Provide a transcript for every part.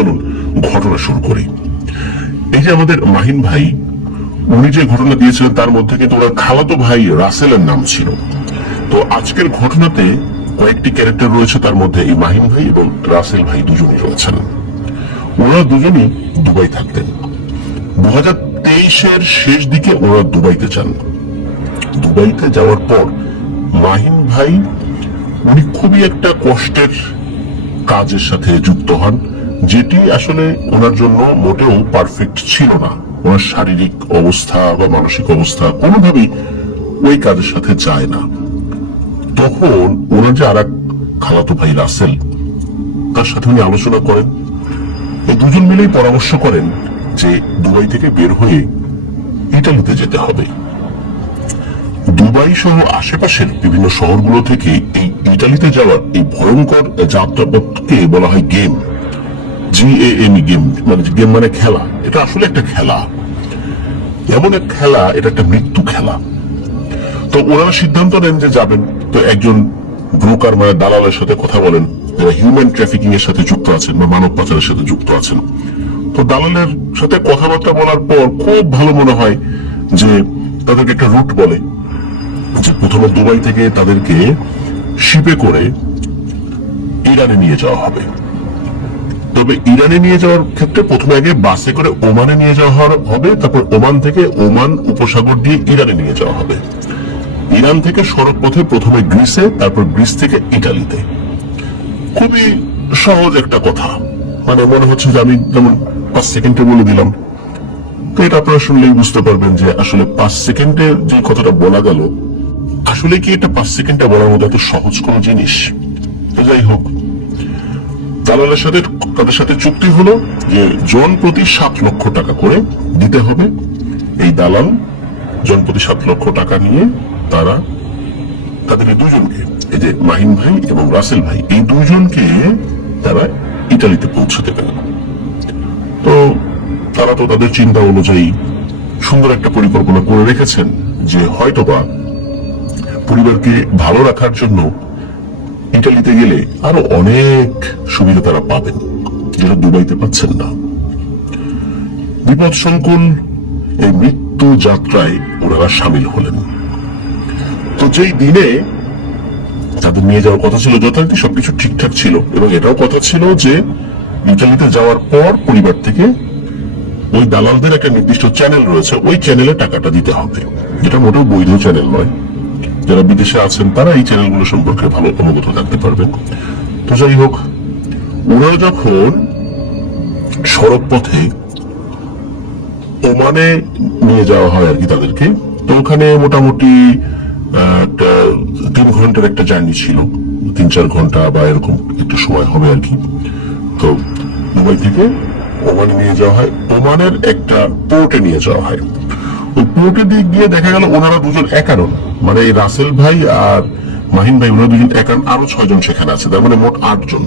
চলুন, ঘটনা শুরু করি। এই যে আমাদের মাহিন ভাই, উনি যে ঘটনা দিয়েছিলেন তার মধ্যে কিন্তু ওনার খালাতো ভাই রাসেলের নাম ছিল। তো আজকের ঘটনাতে কয়েকটি ক্যারেক্টার রয়েছে তার মধ্যে, এই মাহিন ভাই এবং রাসেল ভাই দুজনই রয়েছেন। ওনারা দুজনই দুবাই থাকতেন। দু হাজার তেইশের শেষ দিকে ওনারা দুবাইতে যান। দুবাইতে যাওয়ার পর মাহিন ভাই উনি খুবই একটা কষ্টের কাজের সাথে যুক্ত হন। যেটি আসলে ওনার জন্য মোটেও পারফেক্ট ছিল না। ওনার শারীরিক অবস্থা বা মানসিক অবস্থা কোনোভাবেই ওই কাজের সাথে যায় না। তখন ওনার যে আর এক খালাতো ভাই রাসেল, তার সাথে উনি আলোচনা করেন। এই দুজন মিলেই পরামর্শ করেন যে দুবাই থেকে বের হয়ে ইটালিতে যেতে হবে। দুবাই সহ আশেপাশের বিভিন্ন শহরগুলো থেকে এই ইটালিতে যাওয়ার এই ভয়ঙ্কর যাত্রাপথকে বলা হয় গেম। জি এম গেম মানে গেম মানে খেলা। এটা আসলে একটা খেলা। এমন এক খেলা, এটা একটা মৃত্যু খেলা। তো ওনারা সিদ্ধান্ত নেন যে যাবেন। তো একজন ব্রোকার মানে দালালের সাথে কথা বলেন। যারা হিউম্যান ট্রাফিকিং এর সাথে যুক্ত আছেন বা মানব পাচারের সাথে যুক্ত আছেন। তো দালালের সাথে কথাবার্তা বলার পর খুব ভালো মনে হয় যে তাদেরকে একটা রুট বলে। যে প্রথমে দুবাই থেকে তাদেরকে শিপে করে ইরানে নিয়ে যাওয়া হবে। তবে ইরানে নিয়ে যাওয়ার ক্ষেত্রে প্রথমে আগে বাসে করে ওমানে নিয়ে যাওয়া হবে, তারপর ওমান থেকে ওমান উপসাগর দিয়ে ইরানে নিয়ে যাওয়া হবে। ইরান থেকে সড়ক পথে প্রথমে গ্রিসে, তারপর গ্রিস থেকে ইটালিতে। খুবই সহজ একটা কথা। মানে মনে হচ্ছে যে আমি যেমন পাঁচ সেকেন্ডে বলে দিলাম। তো এটা আপনারা শুনলেই বুঝতে পারবেন যে আসলে পাঁচ সেকেন্ডে যে কথাটা বলা গেল, আসলে কি এটা পাঁচ সেকেন্ডে বলার মতো এত সহজ কোন জিনিস? তো যাই হোক দালালের সাথে তাদের সাথে চুক্তি হলো যে জন প্রতি সাত লক্ষ টাকা করে দিতে হবে। এই দালাল জন প্রতি সাত লক্ষ টাকা নিয়ে তারা তাদের দুজনকে, এই যে মাহিন ভাই এবং রাসেল ভাই, এই দুজনকে তারা ইটালিতে পৌঁছে দেবেন তো তারা তো তাদের চিন্তা অনুযায়ী সুন্দর একটা পরিকল্পনা করে রেখেছেন যে হয়তোবা পরিবারকে ভালো রাখার জন্য ইটালিতে গেলে আরও অনেক সুবিধা তারা পাবেন, যেটা দুবাইতে পাচ্ছেন না। বিপদ সংকুল এই মৃত্যু যাত্রায় ওনারা সামিল হলেন। তো যেই দিনে তাদের নিয়ে যাওয়ার কথা ছিল, যথারীতি সবকিছু ঠিকঠাক ছিল, এবং এটাও কথা ছিল যে ইটালিতে যাওয়ার পর পরিবার থেকে ওই দালালদের একটা নির্দিষ্ট চ্যানেল রয়েছে, ওই চ্যানেলে টাকাটা দিতে হবে। এটা মোটেও বৈধ চ্যানেল নয়। যারা বিদেশে আছেন, তারা এই চ্যানেলগুলো সম্পর্কে ভালো অবগত থাকতে পারবেন। তো যাই হোক, ওনারা যখন সড়ক পথে ওমানে নিয়ে যাওয়া হয় আর কি তাদেরকে, তো ওখানে মোটামুটি তিন ঘণ্টার একটা জার্নি ছিল। তিন চার ঘণ্টা বা এরকম একটু সময় হবে আর কি। তো দুবাই থেকে ওমানে নিয়ে যাওয়া হয়। ওমানের একটা পোর্টে নিয়ে যাওয়া হয়। ওই দিক গিয়ে দেখা গেল ওনারা দুজন একারণ। মানে এই রাসেল ভাই আর মাহিন ভাই, ওনারা দুজন একারণ, আরও ছয়জন সেখানে আছে, তার মানে মোট আটজন।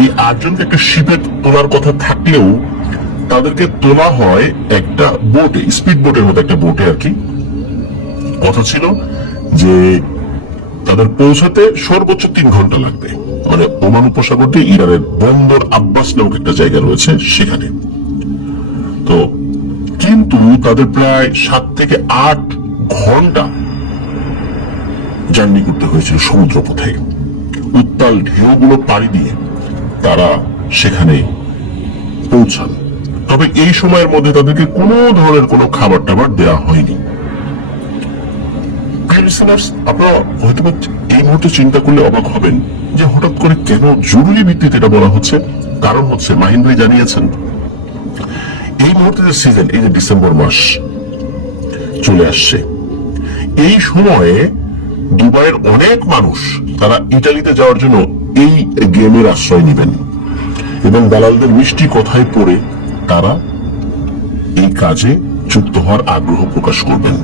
এই আটজনকে একটা শিপে তোলার কথা থাকলেও তাদেরকে তোলা হয় একটা বোটে স্পিড বোটের মতো একটা বোটে আর কি। কথা ছিল যে তাদের পৌঁছাতে সর্বোচ্চ তিন ঘণ্টা লাগবে। মানে ওমান উপসাগর দিয়ে ইরানের বন্দর আব্বাস নামক একটা জায়গা রয়েছে সেখানে। কিন্তু তাদের প্রায় সাত থেকে আট ঘণ্টা জার্নি করতে হয়েছিল সমুদ্র পথে উত্তাল ঢেউগুলো পাড়ি দিয়ে তারা সেখানে পৌঁছান তবে এই সময়ের মধ্যে তাদেরকে কোনো ধরনের কোনো খাবার টাবার দেওয়া হয়নি আপনারা হয়তো এই মুহূর্তে চিন্তা করলে অবাক হবেন যে হঠাৎ করে কেন জরুরি ভিত্তিতে এটা বলা হচ্ছে? কারণ হচ্ছে মাহিন জানিয়েছেন এই মুহূর্তে যে সিজন এই যে ডিসেম্বর মাস চলে আসছে, এই সময়ে দুবাইয়ের অনেক মানুষ তারা ইটালিতে যাওয়ার জন্য এই গেমের আশ্রয় নেবেন। এবং দালালদের মিষ্টি কথায় পড়ে তারা এই কাজে যুক্ত হওয়ার আগ্রহ প্রকাশ করবেন।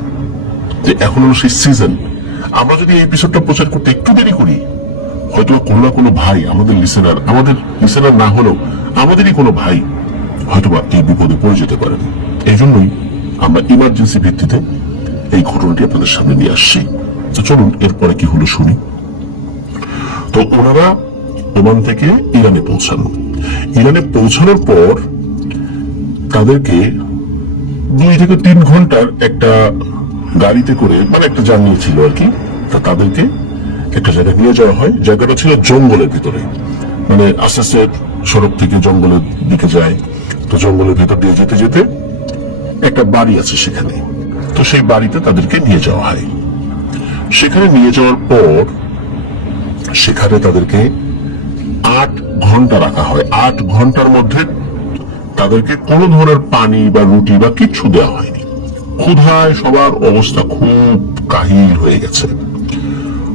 যে এখন হলো সেই সিজন আমরা যদি এপিসোডটা প্রচার করতে একটু দেরি করি, হয়তো কোনো না কোনো ভাই, আমাদের লিসেনার আমাদের লিসেনার না হলেও আমাদেরই কোনো ভাই হয়তোবা এই বিপদে পড়ে যেতে পারেন এই জন্যই আমরা ইমার্জেন্সি ভিত্তিতে এই ঘটনাটি আপনাদের সামনে নিয়ে আসছি। তো চলুন, এরপরে কি হলো শুনি। তো ওনারা ওমান থেকে ইরানে পৌঁছান। ইরানে পৌঁছানোর পর তাদেরকে দুই থেকে তিন ঘণ্টার একটা গাড়িতে করে মানে একটা জার্নি ছিল আর কি, তা তাদেরকে একটা জায়গায় নিয়ে যাওয়া হয়। জায়গাটা ছিল জঙ্গলের ভিতরে। মানে আস্তে আস্তে সড়ক থেকে জঙ্গলের দিকে যায়। তো জঙ্গলের ভেতর দিয়ে যেতে যেতে একটা বাড়ি আছে সেখানে। তো সেই বাড়িতে তাদেরকে নিয়ে যাওয়া হয়। সেখানে নিয়ে যাওয়ার পর সেখানে তাদেরকে আট ঘণ্টা রাখা হয়। আট ঘণ্টার মধ্যে তাদেরকে কোনো ধরনের পানি বা রুটি বা কিচ্ছু দেওয়া হয়নি। ক্ষুধায় সবার অবস্থা খুব কাহিল হয়ে গেছে।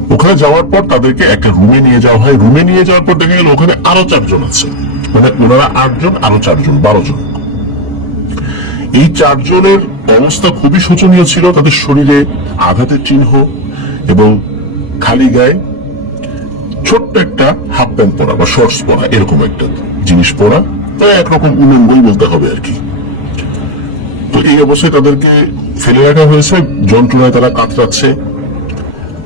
ওখানে যাওয়ার পর তাদেরকে একটা রুমে নিয়ে যাওয়া হয়। রুমে নিয়ে যাওয়ার পর দেখা গেল ওখানে আরও চারজন আছে। মানে ওনারা আটজন আরও চারজন বারো জন। এই চারজনের অবস্থা খুবই শোচনীয় ছিল। তাদের শরীরে আঘাতের চিহ্ন এবং খালি গায়ে ছোট্ট একটা হাফ প্যান্ট পরা বা শর্টস পরা, এরকম একটা জিনিস পরা। প্রায় একরকম উলঙ্গই বলতে হবে আর কি। তো এই অবস্থায় তাদেরকে ফেলে রাখা হয়েছে। যন্ত্রণায় তারা কাতরাচ্ছে।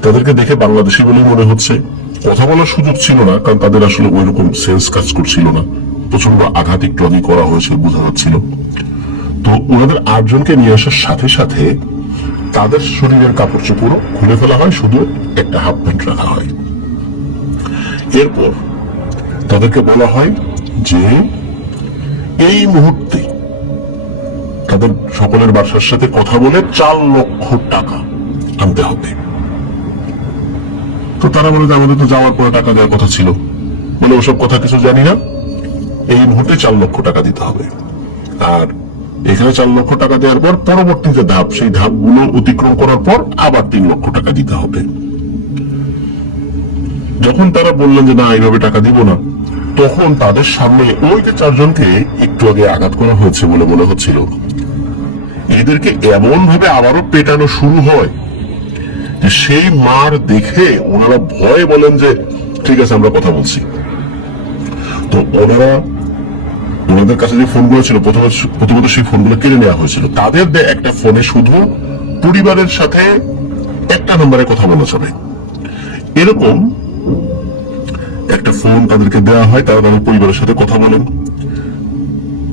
তাদেরকে দেখে বাংলাদেশি বলেই মনে হচ্ছে। কথা বলার সুযোগ ছিল না, কারণ তাদের আসলে ওই রকম সেন্স কাজ করছিল না। প্রচণ্ড আঘাত, একটু আগে করা হয়েছে বোঝা যাচ্ছিল। তো ওনাদের আটজনকে নিয়ে আসার সাথে সাথে তাদের শরীরের কাপড় চোপড় খুলে ফেলা হয়, শুধু একটা হাফ প্যান্ট রাখা হয়। এরপর তাদেরকে বলা হয় যে, এই মুহূর্তে তাদের সকলের বাসার সাথে কথা বলে চার লক্ষ টাকা আনতে হবে। তো তারা বলে যে আমাদের তো যাওয়ার পরে টাকা দেওয়ার কথা ছিল। বলে ওসব কথা কিছু জানি না। এই মুহূর্তে চার লক্ষ টাকা দিতে হবে। আর এখানে চার লক্ষ টাকা দেওয়ার পর পরবর্তী যে ধাপ, সেই ধাপগুলো অতিক্রম করার পর আবার তিন লক্ষ টাকা দিতে হবে। যখন তারা বললেন যে না, এইভাবে টাকা দিব না, তখন তাদের সামনে ওই যে চারজনকে একটু আগে আঘাত করা হয়েছে বলে মনে হচ্ছিল। এদেরকে এমন ভাবে আবারও পেটানো শুরু হয় সেই মার দেখে ওনারা ভয়ে বলেন যে, ঠিক আছে, আমরা কথা বলছি। তো ওনারা ওনাদের কাছে যে ফোনগুলো ছিল প্রথমে প্রথমত সেই ফোনগুলো কেড়ে নেওয়া হয়েছিল। তাদের একটা ফোনে শুধু পরিবারের সাথে একটা নম্বরে কথা বলা যাবে এরকম একটা ফোন তাদেরকে দেওয়া হয়, তারা তাদের পরিবারের সাথে কথা বলেন।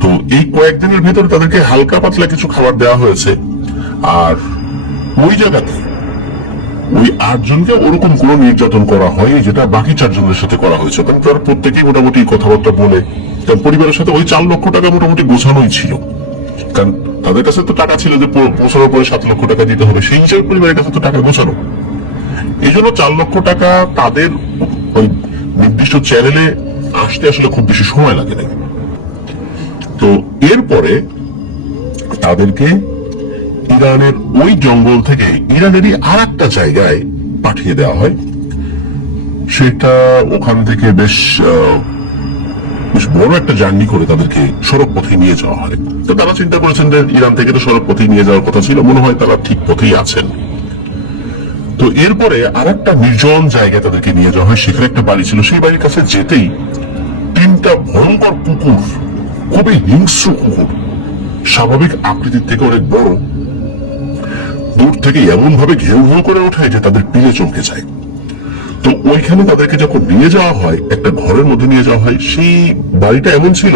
তো এই কয়েকদিনের ভেতরে তাদেরকে হালকা পাতলা কিছু খাবার দেওয়া হয়েছে। আর ওই জায়গাতে ওই আটজনকে ওরকম কোনো নির্যাতন করা হয়নি যেটা বাকি চারজনের সাথে করা হয়েছে। কারণ তারা প্রত্যেকেই মোটামুটি কথাবার্তা বলে। কারণ পরিবারের সাথে ওই চার লক্ষ টাকা মোটামুটি গোছানোই ছিল। কারণ তাদের কাছে তো টাকা ছিল যে পৌঁছানোর পরে সাত লক্ষ টাকা দিতে হবে। সেই হিসাবে পরিবারের কাছে তো টাকা গোছানো। এই জন্য চার লক্ষ টাকা তাদের ওই নির্দিষ্ট চ্যানেলে আসতে আসলে খুব বেশি সময় লাগে না। তো এরপরে তাদেরকে ইরানের ওই জঙ্গল থেকে ইরানেরই আর একটা জায়গায় পাঠিয়ে দেওয়া হয়। সেটা ওখান থেকে বেশ বেশ বড় একটা জার্নি করে তাদেরকে সড়ক পথে নিয়ে যাওয়া হয়। তো তারা চিন্তা করেছেন যে ইরান থেকে তো সড়ক পথে নিয়ে যাওয়ার কথা ছিল, মনে হয় তারা ঠিক পথেই আছেন। তো এরপরে আর একটা নির্জন জায়গায় তাদেরকে নিয়ে যাওয়া হয়, সেখানে একটা বাড়ি ছিল। সেই বাড়ির কাছে যেতেই তিনটা ভয়ঙ্কর কুকুর, খুবই হিংস্র কুকুর, স্বাভাবিক আকৃতির থেকে অনেক বড় দূর থেকে এমন ভাবে ঘেউ ঘেউ করে ওঠে যে তাদের পিলে চমকে যায়। তো ওইখানে তাদেরকে যখন নিয়ে যাওয়া হয়, একটা ঘরের মধ্যে নিয়ে যাওয়া হয়, সেই বাড়িটা এমন ছিল,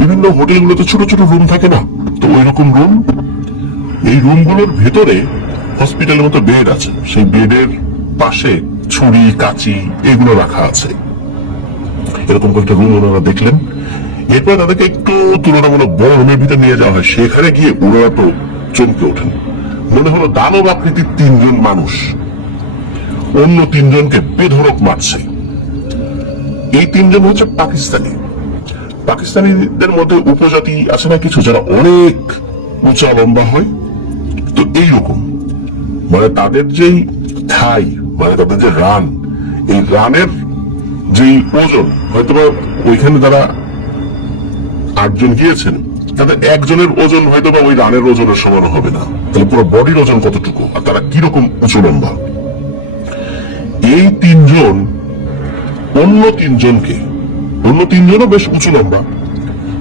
বিভিন্ন হোটেলগুলোতে ছোট ছোট রুম থাকে না? তো ওই রকম রুম এই রুমগুলোর ভেতরে হসপিটালের মতো বেড আছে। সেই বেডের পাশে ছুরি, কাঁচি, এগুলো রাখা আছে। এরকম কয়েকটা রুম ওনারা দেখলেন। এরপরে তাদেরকে একটু তুলনামূলক বড় রুমের ভিতরে নিয়ে যাওয়া হয়। সেখানে গিয়ে ওনারা তো চমকে ওঠেন। মনে হলো দানব আকৃতির তিনজন মানুষ। অন্য তিনজনকে বেধরক মারছে। এই তিনজন হচ্ছে পাকিস্তানি। পাকিস্তানিদের মধ্যে উপজাতি আছে না কিছু যারা অনেক উঁচা লম্বা হয়? তো এইরকম মানে তাদের যেই থাই মানে তাদের যে রান, এই রানের যেই ওজন, হয়তোবা ওইখানে তারা আটজন গিয়েছেন। তাদের একজনের ওজন হয়তোবা ওই রানের ওজনের সমান হবে না। তাহলে পুরো বডির ওজন কতটুকু? আর তারা কীরকম উঁচু লম্বা? এই তিনজন, অন্য তিনজনকে, অন্য তিনজনও বেশ উঁচু লম্বা,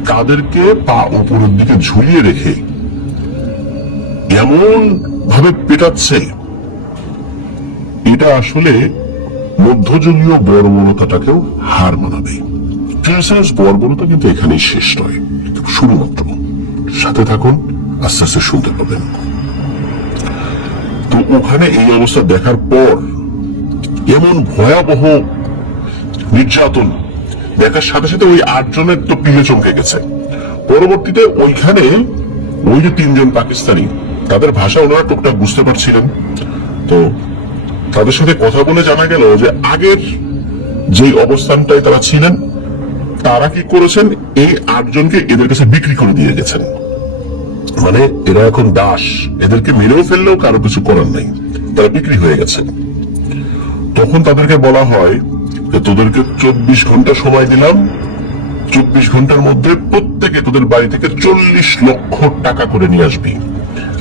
তাদেরকে পা উপরের দিকে ঝুলিয়ে রেখে এমন ভাবে পেটাচ্ছে, এটা আসলে মধ্যযুগীয় বর্বরতাটাকেও হার মানাবে। গর্বটা কিন্তু এখানেই শেষ নয়। শুধুমাত্র সাথে থাকুন, আস্তে আস্তে শুনতে পাবেন। তো ওখানে এই অবস্থা দেখার পর এমন ভয়াবহ নির্যাতন দেখার সাথে সাথে ওই আটজনের তো পিলে চমকে গেছে। পরবর্তীতে ওইখানে ওই যে তিনজন পাকিস্তানি, তাদের ভাষা ওনারা টুকটাক বুঝতে পারছিলেন। তো তাদের সাথে কথা বলে জানা গেল যে আগের যে অবস্থানটায় তারা ছিলেন তারা কি করেছেন? এই আটজনকে এদের কাছে বিক্রি করে দিয়ে গেছেন। মানে এরা এখন দাস। এদেরকে মেরেও ফেললেও কারও কিছু করার নাই। তারা বিক্রি হয়ে গেছে। তখন তাদেরকে বলা হয় যে, তোদেরকে চব্বিশ ঘণ্টা সময় দিলাম। চব্বিশ ঘণ্টার মধ্যে প্রত্যেকে তোদের বাড়ি থেকে চল্লিশ লক্ষ টাকা করে নিয়ে আসবি।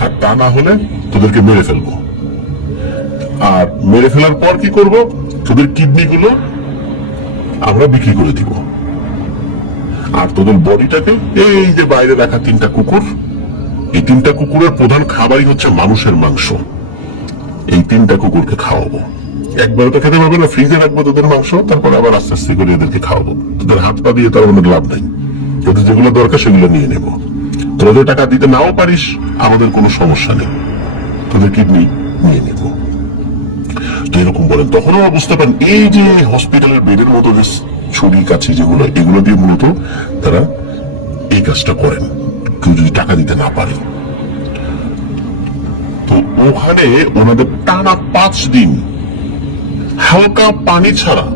আর তা না হলে তোদেরকে মেরে ফেলব। আর মেরে ফেলার পর কি করব? তোদের কিডনি গুলো আমরা বিক্রি করে দিব। আর তোদের বডিটাকে এই যে বাইরে রাখা তিনটা কুকুর, এই তিনটা কুকুরের প্রধান খাবারই হচ্ছে মানুষের মাংস। এই তিনটা কুকুরকে খাওয়াবো। একবারে তো খেতে পারবে না, ফ্রিজে রাখব তোদের মাংস, তারপর আবার আস্তে আস্তে করে এদেরকে খাওয়াবো। তোদের হাত পা দিয়ে তার আমাদের লাভ নাই। তোদের যেগুলো দরকার সেগুলো নিয়ে নেব। তোদের টাকা দিতে নাও পারিস, আমাদের কোনো সমস্যা নেই। তোদের কিডনি নিয়ে নেব। তো এরকম বলেন তখন আমরা বুঝতে পারেন এই যে হসপিটালের বেডের মতো যে ছড়ি কাছে যেগুলো, এগুলো দিয়ে মূলত তারা এই কাজটা করেন, কেউ যদি টাকা দিতে না পারে। তো ওখানে ওনাদের টানা পাঁচ দিন, হালকা পানি ছাড়া,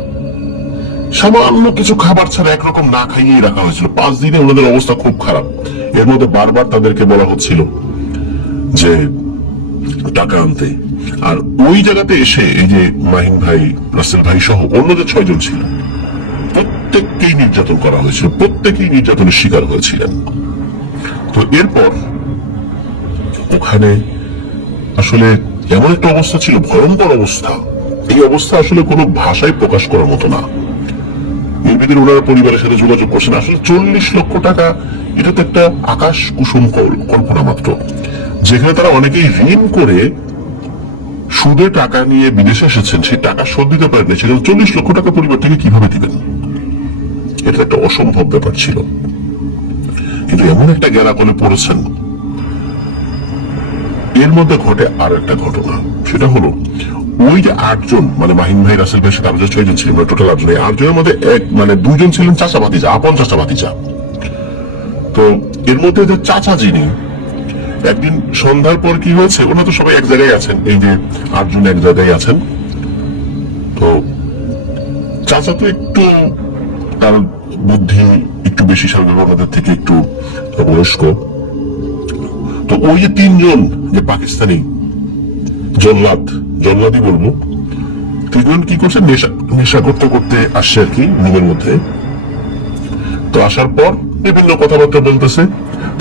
সামান্য কিছু খাবার ছাড়া একরকম না খাইয়েই রাখা হয়েছিল। পাঁচ দিনে ওনাদের অবস্থা খুব খারাপ। এর মধ্যে বারবার তাদেরকে বলা হচ্ছিল যে টাকা আনতে। আর ওই জায়গাতে এসে এই যে মাহিন ভাই, রাসেল ভাই সহ অন্যদের ছয়জন ছিলেন। প্রত্যেককেই নির্যাতন করা হয়েছিল, প্রত্যেকেই নির্যাতনের শিকার হয়েছিলেন। তো এরপর ওখানে আসলে এমন একটা অবস্থা ছিল, ভয়ঙ্কর অবস্থা। এই অবস্থা আসলে কোনো ভাষায় প্রকাশ করার মতো না। ভিতরে ওনারা পরিবারের সাথে যোগাযোগ করছেন। আসলে চল্লিশ লক্ষ টাকা, এটা তো একটা আকাশ কুসুম কল- কল্পনা মাত্র। যেখানে তারা অনেকেই ঋণ করে সুদে টাকা নিয়ে বিদেশে এসেছেন, সেই টাকা শোধ দিতে পারেন সেখানে চল্লিশ লক্ষ টাকা পরিবার থেকে কীভাবে দিবেন? এটা একটা অসম্ভব ব্যাপার ছিল। কিন্তু এমন একটা গেরাকলে পড়েছেন। এর মধ্যে ঘটে আর একটা ঘটনা। সেটা হলো, ওই যে আটজন মানে মাহিন ভাই, রাসেল ভাই, সাথে আমাদের ছয়জন ছিলেন টোটাল আটজন। আটজনের মধ্যে এক মানে দুজন ছিলেন চাচা ভাতিজা আপন চাচা ভাতিজা তো এর মধ্যে যে চাচা যিনি একদিন সন্ধ্যার পর কি হয়েছে? ওনারা তো সবাই এক জায়গায় আছেন। এই যে আটজন এক জায়গায় আছেন। তো চাচা তো একটু তার বুদ্ধি একটু বেশি ওনাদের থেকে একটু বয়স্ক। তো ওই যে তিনজন যে পাকিস্তানি, জল্লাদ, জল্লাদই বলব, তিনজন কি করছে? নেশা নেশা করতে করতে আসছে আর কি, রুমের মধ্যে। তো আসার পর বিভিন্ন কথাবার্তা বলতেছে।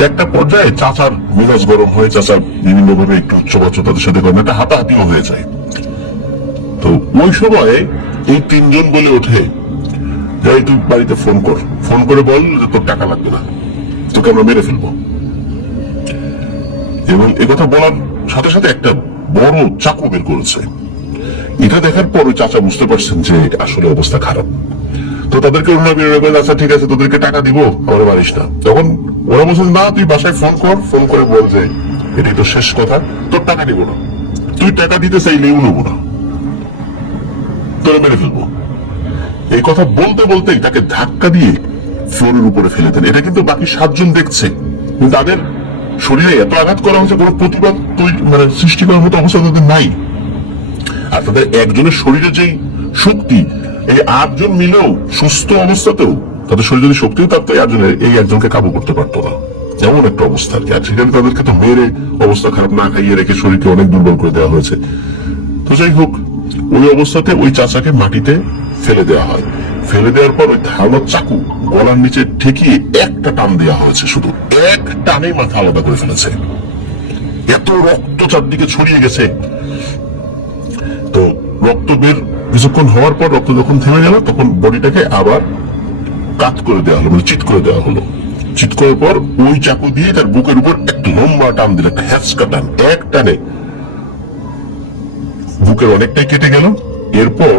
একটা পর্যায়ে চাচার মেজাজ গরম হয়ে চাচার বিভিন্ন ভাবে একটু উচ্চবাচ্য তাদের সাথে করেন একটা হাতাহাতিও হয়ে যায়। তো ওই সময় এই তিনজন বলে ওঠে যাই তুই বাড়িতে ফোন কর। ফোন করে বল যে তোর টাকা লাগবে না। তোকে আমরা মেরে ফেলব। এবং কথা বলার সাথে সাথে একটা বড় চাকু বের করেছে। এটা দেখার পর ওই চাচা বুঝতে পারছেন যে আসলে অবস্থা খারাপ। তো তাদেরকে আচ্ছা ঠিক আছে, তোদেরকে টাকা দিব, আমার মারিস না। তখন ওরা বলছেন না তুই বাসায় ফোন কর ফোন করে বল যে, এটাই তো শেষ কথা, তোর টাকা দিব না। তুই টাকা দিতে চাইলেও নেব না। তোরা মেরে ফেলব। এই কথা বলতে বলতেই তাকে ধাক্কা দিয়ে ফ্লোরের উপরে ফেলে দেন। এটা কিন্তু বাকি সাতজন দেখছে। কিন্তু তাদের শরীরে এত আঘাত করা হয়েছে, কোনো প্রতিবাদ তৈরি মানে সৃষ্টি করার মতো অবস্থা তাদের নাই। আর তাদের একজনের শরীরে যেই শক্তি, এই আটজন মিলেও সুস্থ অবস্থাতেও তাদের শরীরে যদি শক্তিও থাকতো এই আটজনের এই একজনকে কাবু করতে পারতো না। এমন একটা অবস্থা। আর কি আর সেখানে তাদেরকে তো মেরে অবস্থা খারাপ না খাইয়ে রেখে শরীরকে অনেক দুর্বল করে দেওয়া হয়েছে। তো যাই হোক, ওই অবস্থাতে ওই চাচাকে মাটিতে ফেলে দেওয়া হয়। ফেলে দেওয়ার পর ওই ধারালো চাকু গলার নিচে ঠেকিয়ে একটা টান দেওয়া হয়েছে। শুধু এক টানে মাথা আলাদা করে ফেলেছে। এত রক্ত চারদিকে ছড়িয়ে গেছে। তো রক্ত বের কিছুক্ষণ হওয়ার পর রক্ত যখন থেমে গেল, তখন বডিটাকে আবার কাত করে দেওয়া হলো মানে চিৎ করে দেওয়া হলো। চিৎ করার পর ওই চাকু দিয়ে তার বুকের উপর একটা লম্বা টান দিল, একটা টান, এক টানে। বুকের অনেকটাই কেটে গেল। এরপর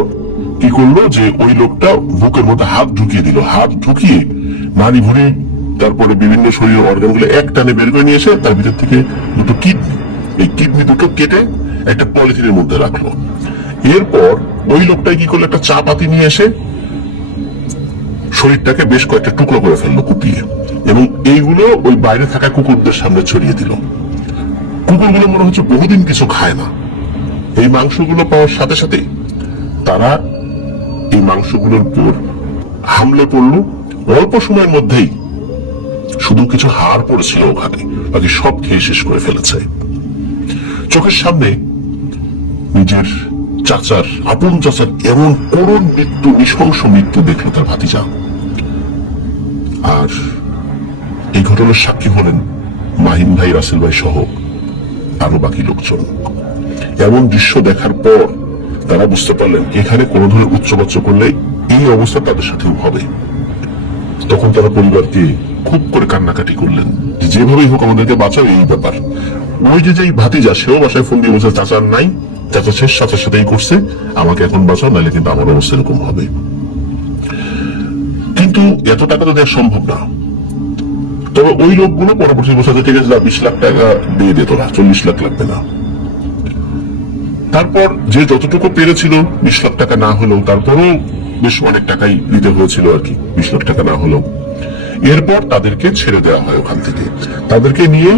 কি করল যে ওই লোকটা বুকের মধ্যে হাত ঢুকিয়ে দিল। হাত ঢুকিয়ে নারী ভুড়ি, তারপরে বিভিন্ন শরীরের অর্গানগুলো এক টানে বের করে নিয়ে এসে তার ভিতর থেকে দুটো কিডনি, এই কিডনি দুটো কেটে একটা পলিথিনের মধ্যে রাখল। এরপর ওই লোকটাই কি করল, একটা চা পাতি নিয়ে এসে শরীরটাকে বেশ কয়েকটা টুকরো করে ফেলল কুপিয়ে এবং এইগুলো ওই বাইরে থাকা কুকুরদের সামনে ছড়িয়ে দিল। কুকুরগুলো মনে হচ্ছে বহুদিন কিছু খায় না। এই মাংসগুলো পাওয়ার সাথে সাথে তারা এই মাংসগুলোর উপর হামলে পড়ল। অল্প সময়ের মধ্যেই শুধু কিছু হাড় পড়েছিল ওখানে, বাকি সব খেয়ে শেষ করে ফেলেছে। চোখের সামনে নিজের চাচার, আপন চাচার এমন করুণ মৃত্যু, নৃশংস মৃত্যু দেখল তার ভাতিজা। আর এই ঘটনার সাক্ষী হলেন মাহিন ভাই, রাসেল ভাই সহ আরও বাকি লোকজন। এমন দৃশ্য দেখার পর তারা বুঝতে পারলেন এখানে কোনো ধরনের উচ্চবাচ্য করলে এই অবস্থা তাদের সাথেও হবে। তখন তারা পরিবারকে খুব করে কান্নাকাটি করলেন যেভাবেই হোক আমাদেরকে বাঁচাও এই ব্যাপার। ওই যে যেই ভাতিজা, সেও বাসায় ফোন দিয়ে বলছে চাচার নাই, চাচা শেষ, চাচার সাথেই করছে, আমাকে এখন বাঁচাও, নাহলে কিন্তু আমার অবস্থা এরকম হবে। কিন্তু এত টাকা তো দেওয়া সম্ভব না। তবে ওই লোকগুলো পরবর্তী বছর ঠিক আছে বিশ লাখ টাকা দিয়ে দিত না, চল্লিশ লাখ লাগবে না। তারপর যে যতটুকু পেরেছিল বিশ লাখ টাকা না হলেও, তারপরেও বেশ অনেক টাকাই দিতে হয়েছিল আর কি, বিশ লাখ টাকা না হলেও। এরপর তাদেরকে ছেড়ে দেওয়া হয় ওখান থেকে। তাদেরকে নিয়ে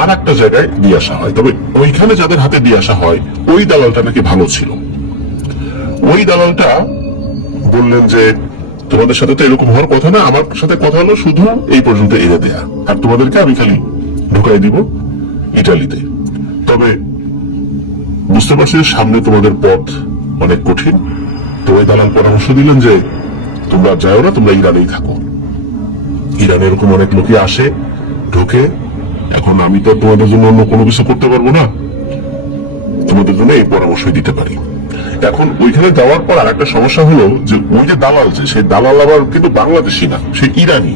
আর একটা জায়গায় দিয়ে আসা হয়। তবে ওইখানে যাদের হাতে দিয়ে আসা হয়, ওই দালালটা নাকি ভালো ছিল। ওই দালালটা বললেন যে তোমাদের সাথে তো এরকম হওয়ার কথা না, আমার সাথে কথা হলো শুধু এই পর্যন্ত এনে দেয়া। আর তোমাদেরকে আমি খালি ঢুকাই দিব ইটালিতে। তবে বুঝতে পারছি সামনে তোমাদের পথ অনেক কঠিন। তো ওই দালাল পরামর্শ দিলেন যে তোমরা যাও না, তোমরা ইরানেই থাকো। ইরানে এরকম অনেক লোকই আসে, ঢোকে। এখন আমি তো তোমাদের জন্য অন্য কোনো কিছু করতে পারব না। তোমাদের জন্য এই পরামর্শই দিতে পারি। এখন ওইখানে যাওয়ার পর আর একটা সমস্যা হলো যে ওই যে দালাল যে, সেই দালাল আবার কিন্তু বাংলাদেশি না, সে ইরানি।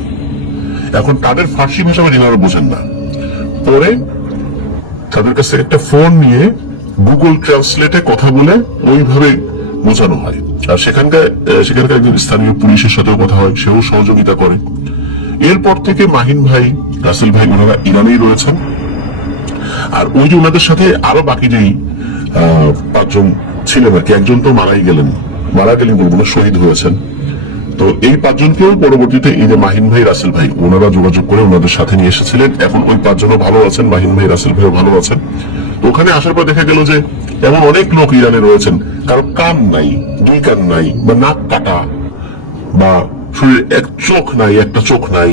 এখন তাদের ফার্সি ভাষা আবার ইনারা বোঝেন না। পরে তাদের কাছ একটা ফোন নিয়ে গুগল ট্রান্সলেটে কথা বলে ওইভাবে বোঝানো হয়। আর সেখানকার সেখানকার একজন স্থানীয় পুলিশের সাথেও কথা হয়, সেও সহযোগিতা করে। এরপর থেকে মাহিন ভাই, রাসেল ভাই ওনারা ইরানেই রয়েছেন। আর ওই যে ওনাদের সাথে আরও বাকি যেই পাঁচজন ছিলেন আর কি একজন তো মারাই গেলেন। মারা গেলেন বলব না শহীদ হয়েছেন। তো এই পাঁচজনকেও পরবর্তীতে এই যে মাহিন ভাই, রাসেল ভাই, ওনারা যোগাযোগ করে ওনাদের সাথে নিয়ে এসেছিলেন। এখন ওই পাঁচজনও ভালো আছেন, মাহিন ভাই, রাসেল ভাইও ভালো আছেন। তো ওখানে আসার পর দেখা গেল যে এমন অনেক লোক ইরানে রয়েছেন, কারও কান নাই, দুই কান নাই, বা নাক কাটা, বা শরীরে এক চোখ নাই, একটা চোখ নাই,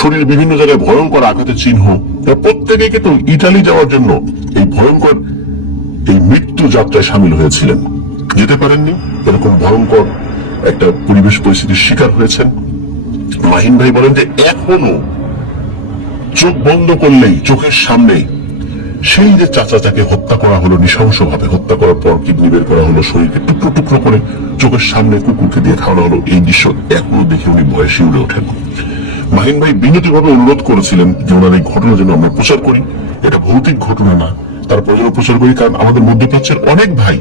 শরীর বিভিন্ন জায়গায় ভয়ঙ্কর আঘাতের চিহ্ন। প্রত্যেকে কিন্তু ইটালি যাওয়ার জন্য এই ভয়ঙ্কর মৃত্যু যাত্রায় সামিল হয়েছিলেন। যেতে পারেননি, এরকম ভয়ঙ্কর একটা পরিবেশ পরিস্থিতির শিকার হয়েছেন। মাহিন ভাই বলেন যে এখনও চোখ বন্ধ করলেই, চোখের সামনে সেই যে চাচা যাকে হত্যা করা হলো, নৃশংসভাবে হত্যা করার পর কিডনি বের করা হলো, শরীরকে টুকরো টুকরো করে চোখের সামনে কুকুরকে দিয়ে খাওয়ানো হলো, এই দৃশ্য এখনও দেখে উনি ভয়ে শিউরে ওঠেন। মাহিন ভাই বিনীতভাবে অনুরোধ করেছিলেন যে ওনার এই ঘটনা যেন আমরা প্রচার করি। এটা ভৌতিক ঘটনা না তারপর যেন প্রচার করি, কারণ আমাদের মধ্যপ্রাচ্যের অনেক ভাই।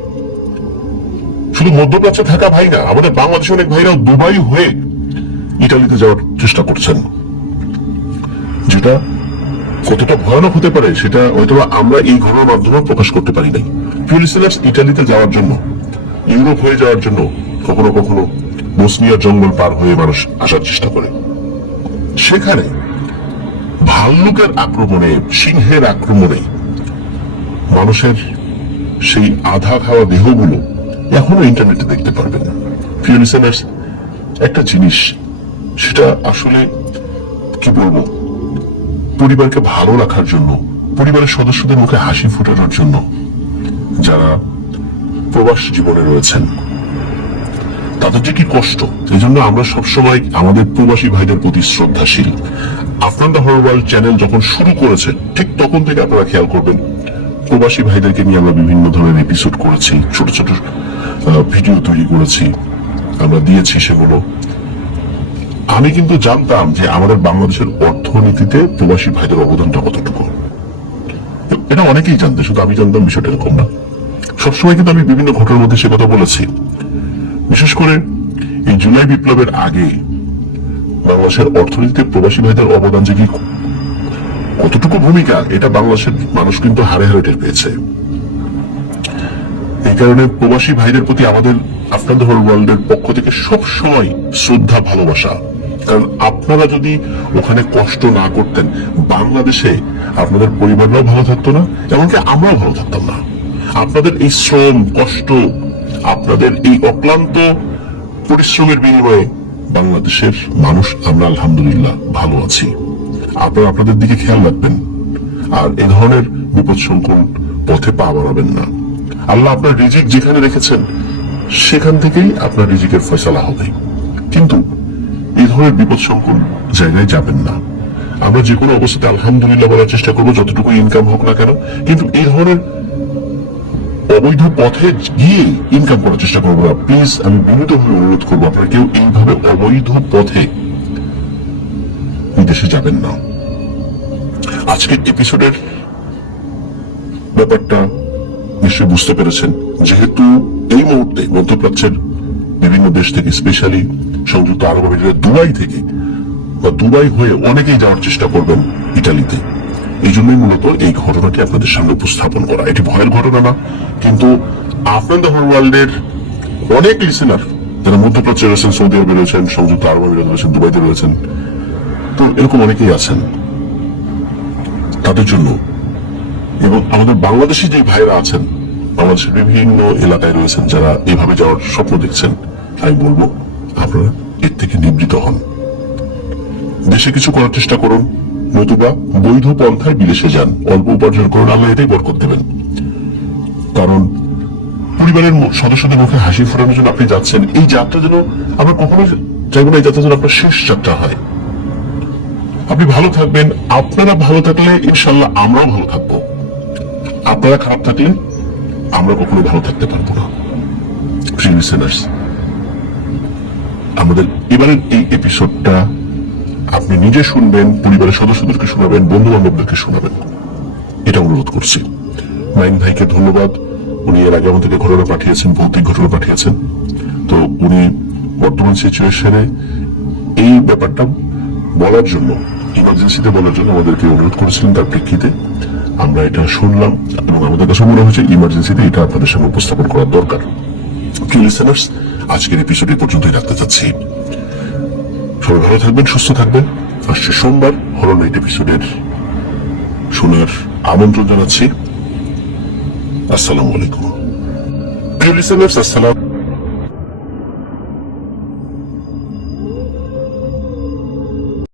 শুধু মধ্যপ্রাচ্যে থাকা ভাই না, আমাদের বাংলাদেশের অনেক ভাইরাও দুবাই হয়ে ইটালিতে যাওয়ার চেষ্টা করছেন। যেটা কতটা ভয়ানক হতে পারে, সেটা হয়তো আমরা এই ঘটনার মাধ্যমে প্রকাশ করতে পারি নাই। পিউলিসেলার্স ইটালিতে যাওয়ার জন্য, ইউরোপ হয়ে যাওয়ার জন্য কখনো কখনো বসনিয়ার জঙ্গল পার হয়ে মানুষ আসার চেষ্টা করে। সেখানে ভাল্লুকের আক্রমণে, সিংহের আক্রমণে মানুষের সেই আধা খাওয়া দেহগুলো এখনও ইন্টারনেটে দেখতে পারবেন প্রিয় একটা জিনিস, সেটা আসলে, কি বলব, পরিবারকে ভালো রাখার জন্য, পরিবারের সদস্যদের মুখে হাসি ফোটানোর জন্য যারা প্রবাস জীবনে রয়েছেন, তাদের যে কি কষ্ট, এই জন্য আমরা সবসময় আমাদের প্রবাসী ভাইদের প্রতি শ্রদ্ধাশীল। আফরান দা হরওয়াল চ্যানেল যখন শুরু করেছে, ঠিক তখন থেকে আপনারা খেয়াল করবেন প্রবাসী ভাইদেরকে নিয়ে আমরা বিভিন্ন ধরনের এপিসোড করেছি, ছোট ছোট ভিডিও তৈরি করেছি, আমরা দিয়েছি সেগুলো। আমি কিন্তু জানতাম যে আমাদের বাংলাদেশের অর্থনীতিতে প্রবাসী ভাইদের অবদানটা কতটুকু। এটা অনেকেই জানতে, শুধু আমি জানতাম বিষয়টা এরকম না। সবসময় কিন্তু আমি বিভিন্ন ঘটনার মধ্যে সে কথা বলেছি। বিশেষ করে এই জুলাই বিপ্লবের আগে বাংলাদেশের অর্থনীতিতে প্রবাসী ভাইদের অবদান যে কি কতটুকু ভূমিকা, এটা বাংলাদেশের মানুষ কিন্তু হারে হারে টের পেয়েছে। এই কারণে প্রবাসী ভাইদের প্রতি আমাদের, আপনাদের হোল ওয়ার্ল্ডের পক্ষ থেকে সব সময় শ্রদ্ধা, ভালোবাসা। কারণ আপনারা যদি ওখানে কষ্ট না করতেন, বাংলাদেশে আপনাদের পরিবাররাও ভালো থাকতো না, এমনকি আমরাও ভালো থাকতাম না। আপনাদের এই শ্রম, কষ্ট, আপনাদের এই অক্লান্ত পরিশ্রমের বিনিময়ে বাংলাদেশের মানুষ, আমরা আলহামদুলিল্লাহ ভালো আছি। আপনারা আপনাদের দিকে খেয়াল রাখবেন। আর এ ধরনের বিপদ সংকুল পথে পা বাড়াবেন না। আল্লাহ আপনার রিজিক যেখানে রেখেছেন, সেখান থেকেই আপনার রিজিকের ফয়সালা হবে। কিন্তু এই ধরনের বিপদ সংকুল জায়গায় যাবেন না। আমরা যে কোনো অবস্থাতে আলহামদুলিল্লাহ বলার চেষ্টা করব, যতটুকু ইনকাম হোক না কেন। কিন্তু এই ধরনের অবৈধ পথে গিয়ে ইনকাম করার চেষ্টা করব না। প্লিজ আমি বিনীতভাবে অনুরোধ করব, আপনারা কেউ এইভাবে অবৈধ পথে বিদেশে যাবেন না। আজকের এপিসোডের ব্যাপারটা নিশ্চয়ই বুঝতে পেরেছেন। যেহেতু এই মুহূর্তে মধ্যপ্রাচ্যের বিভিন্ন দেশ থেকে স্পেশালি সংযুক্ত আরব আমিরাত দুবাই থেকে বা দুবাই হয়ে অনেকেই যাওয়ার চেষ্টা করবেন ইটালিতে। এই জন্যই মূলত এই ঘটনাটি আপনাদের সামনে উপস্থাপন করা। এটি ভয়ের ঘটনা না, কিন্তু আপনাদের হোল ওয়ার্ল্ডের অনেক লিসেনার যারা মধ্যপ্রাচ্যে রয়েছেন, সৌদি আরবে রয়েছেন, সংযুক্ত আরব আমিরাত রয়েছেন, দুবাইতে রয়েছেন তো এরকম অনেকেই আছেন। তাদের জন্য এবং আমাদের বাংলাদেশি যে ভাইরা আছেন, বাংলাদেশের বিভিন্ন এলাকায় রয়েছেন যারা এভাবে যাওয়ার স্বপ্ন দেখছেন আমি বলব আপনারা এর থেকে নিবৃত হন। দেশে কিছু করার চেষ্টা করুন, নতুবা বৈধ পন্থায় বিদেশে যান, অল্প উপার্জন করুন আল্লাহ এটাই বরকত দেবেন। কারণ পরিবারের সদস্যদের মুখে হাসি ফোটানোর জন্য আপনি যাচ্ছেন, এই যাত্রা যেন আমরা কখনোই চাইব না, এই যাত্রা যেন আপনার শেষ যাত্রা হয়। আপনি ভালো থাকবেন, আপনারা ভালো থাকলে ইনশাল্লাহ আমরাও ভালো থাকব। আপনারা খারাপ থাকলে আমরা কখনো ভালো থাকতে পারব না। আমাদের এবারের এই এপিসোডটা আপনি নিজে শুনবেন, পরিবারের সদস্যদেরকে শোনাবেন বন্ধু বান্ধবদেরকে শোনাবেন। এটা অনুরোধ করছি। মাইন ভাইকে ধন্যবাদ। উনি এর আগে আমাদেরকে ঘটনা পাঠিয়েছেন, ভৌতিক ঘটনা পাঠিয়েছেন। তো উনি বর্তমান সিচুয়েশনে এই ব্যাপারটা বলার জন্য ইমার্জেন্সিতে বলার জন্য আমাদেরকে অনুরোধ করেছিলেন তার প্রেক্ষিতে। আমরা এটা শুনলাম এবং আমাদের কাছে মনে হয়েছে ইমার্জেন্সিতে এটা আপনাদের সামনে উপস্থাপন করার দরকার। আজকের এপিসোড এই পর্যন্তই রাখতে চাচ্ছি সবাই ভালো থাকবেন, সুস্থ থাকবেন। আসছে সোমবার হলো নাইট এপিসোডের শোনার আমন্ত্রণ জানাচ্ছি। আসসালামু আলাইকুম। প্রিয় লিসেনার্স আসসালাম